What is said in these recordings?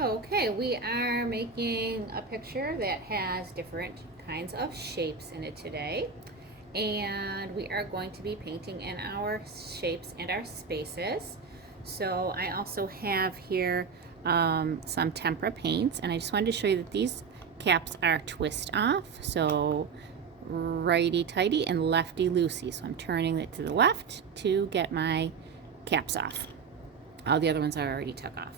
Okay, we are making a picture that has different kinds of shapes in it today. And we are going to be painting in our shapes and our spaces. So I also have here some tempera paints, and I just wanted to show you that these caps are twist off. So righty tighty and lefty loosey. So I'm turning it to the left to get my caps off. All the other ones I already took off.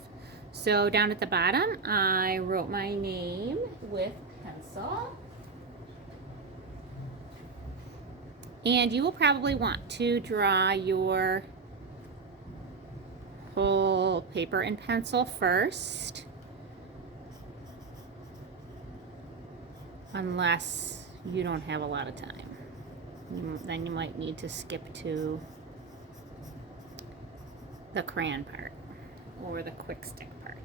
So down at the bottom, I wrote my name with pencil. And you will probably want to draw your whole paper and pencil first, unless you don't have a lot of time. Then you might need to skip to the crayon part or the quick stick part.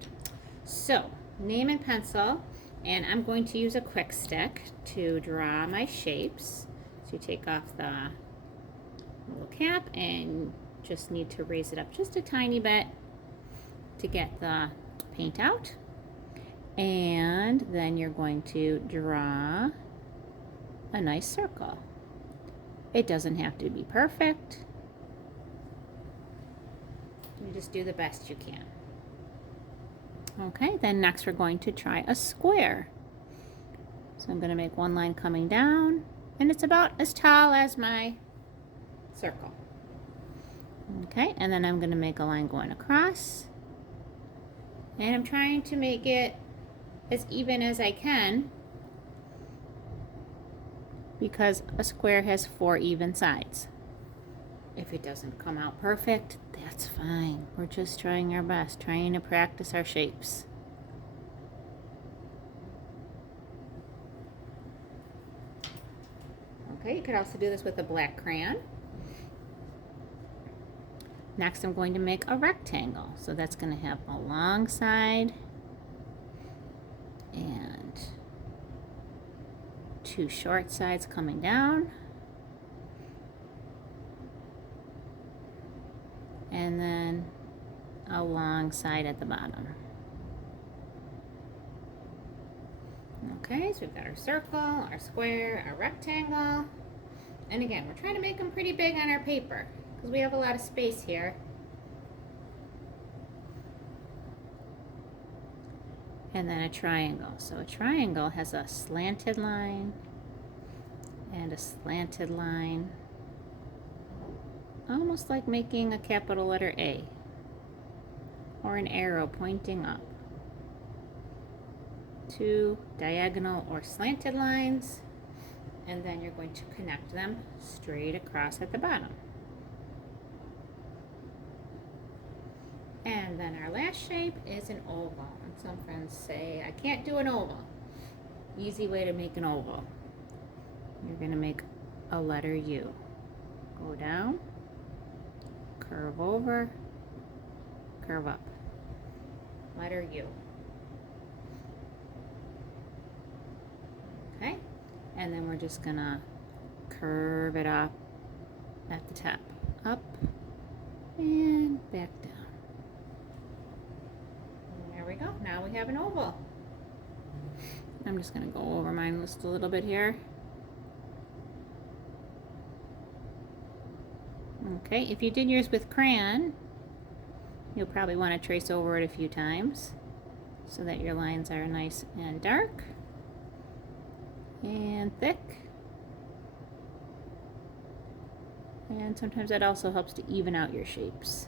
So, name and pencil, and I'm going to use a quick stick to draw my shapes. So you take off the little cap and just need to raise it up just a tiny bit to get the paint out. And then you're going to draw a nice circle. It doesn't have to be perfect. You just do the best you can. Okay, then next we're going to try a square. So I'm going to make one line coming down, and it's about as tall as my circle. Okay, and then I'm going to make a line going across. And I'm trying to make it as even as I can, because a square has 4 even sides. If it doesn't come out perfect, that's fine. We're just trying our best, trying to practice our shapes. Okay, you could also do this with a black crayon. Next, I'm going to make a rectangle. So that's going to have a long side and 2 short sides coming down. And then a long side at the bottom. Okay, so we've got our circle, our square, our rectangle. And again, we're trying to make them pretty big on our paper because we have a lot of space here. And then a triangle. So a triangle has a slanted line and a slanted line. Almost like making a capital letter A or an arrow pointing up. 2 diagonal or slanted lines, and then you're going to connect them straight across at the bottom. And then our last shape is an oval. And some friends say, I can't do an oval. Easy way to make an oval. You're going to make a letter U. Go down, curve over, curve up. Letter U. Okay, and then we're just gonna curve it up at the top. Up and back down. And there we go. Now we have an oval. I'm just gonna go over mine just a little bit here. Okay, if you did yours with crayon, you'll probably want to trace over it a few times so that your lines are nice and dark and thick. And sometimes that also helps to even out your shapes.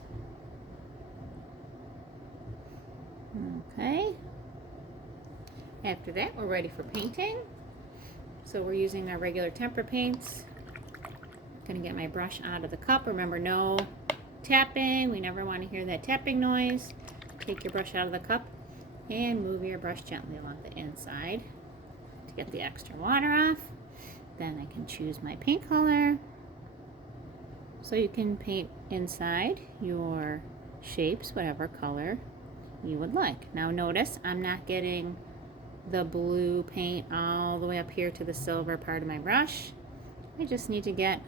Okay. After that, we're ready for painting. So we're using our regular tempera paints. Gonna get my brush out of the cup. Remember, no tapping. We never want to hear that tapping noise. Take your brush out of the cup and move your brush gently along the inside to get the extra water off. Then I can choose my paint color. So you can paint inside your shapes whatever color you would like. Now notice I'm not getting the blue paint all the way up here to the silver part of my brush. I just need to get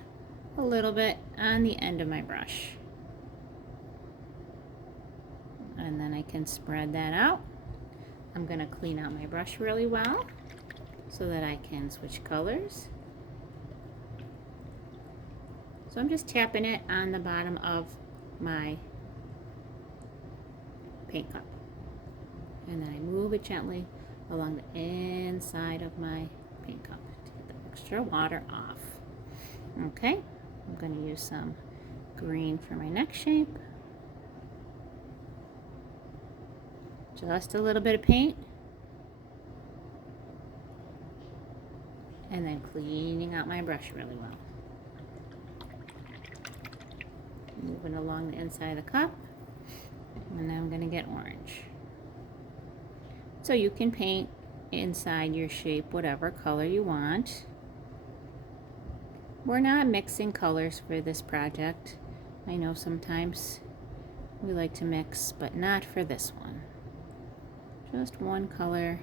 a little bit on the end of my brush. And then I can spread that out. I'm going to clean out my brush really well so that I can switch colors. So I'm just tapping it on the bottom of my paint cup. And then I move it gently along the inside of my paint cup to get the extra water off. Okay, I'm going to use some green for my next shape. Just a little bit of paint. And then cleaning out my brush really well. Moving along the inside of the cup. And now I'm going to get orange. So you can paint inside your shape whatever color you want. We're not mixing colors for this project. I know sometimes we like to mix, but not for this one. Just one color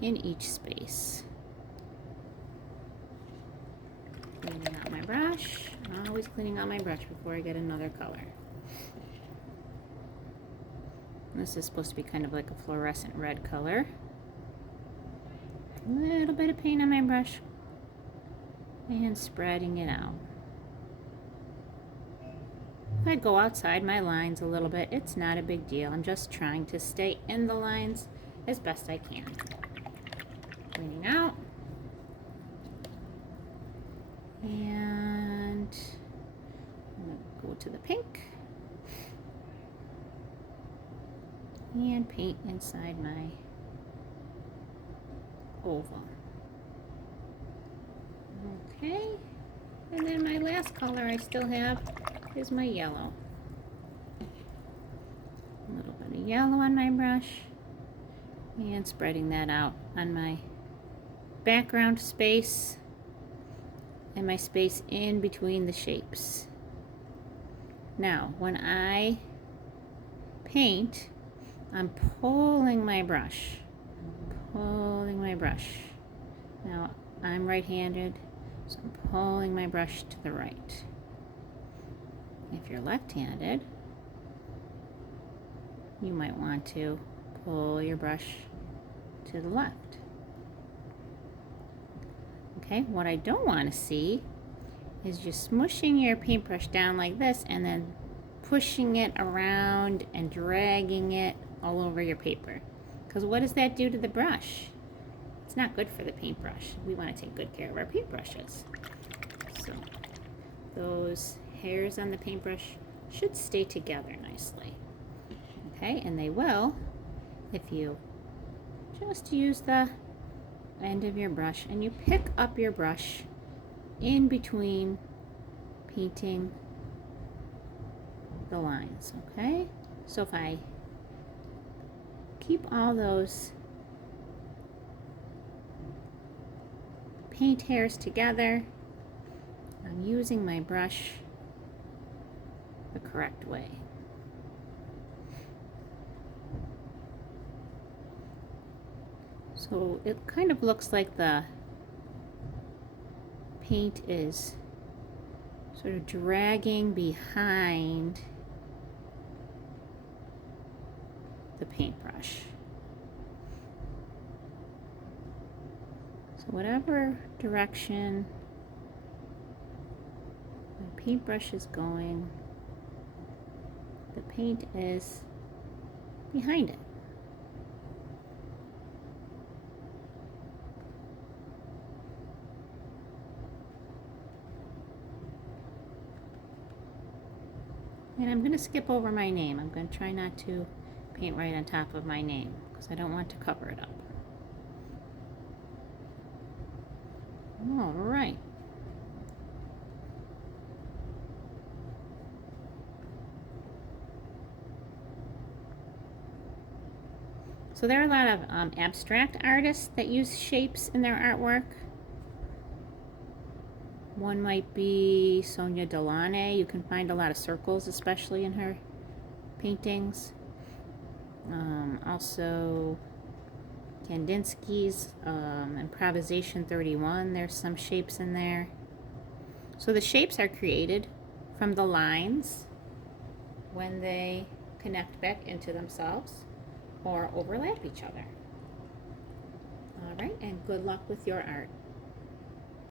in each space. Cleaning out my brush. Always cleaning out my brush before I get another color. This is supposed to be kind of like a fluorescent red color. A little bit of paint on my brush and spreading it out. If I go outside my lines a little bit, it's not a big deal. I'm just trying to stay in the lines as best I can. Cleaning out. And I'm going to go to the pink. And paint inside my oval. Okay, and then my last color I still have is my yellow. A little bit of yellow on my brush and spreading that out on my background space and my space in between the shapes. Now, when I paint, I'm pulling my brush. Now, I'm right-handed, so I'm pulling my brush to the right. If you're left-handed, you might want to pull your brush to the left. Okay, what I don't want to see is just smushing your paintbrush down like this and then pushing it around and dragging it all over your paper. Because what does that do to the brush? It's not good for the paintbrush. We want to take good care of our paintbrushes. So those hairs on the paintbrush should stay together nicely. Okay, and they will if you just use the end of your brush and you pick up your brush in between painting the lines. Okay, so if I keep all those paint hairs together, I'm using my brush the correct way. So it kind of looks like the paint is sort of dragging behind the paintbrush. So whatever direction the paintbrush is going, the paint is behind it. And I'm going to skip over my name. I'm going to try not to paint right on top of my name because I don't want to cover it up. All right. So there are a lot of abstract artists that use shapes in their artwork. One might be Sonia Delaney. You can find a lot of circles, especially in her paintings. Also, Kandinsky's Improvisation 31. There's some shapes in there. So the shapes are created from the lines when they connect back into themselves, or overlap each other. All right, and good luck with your art.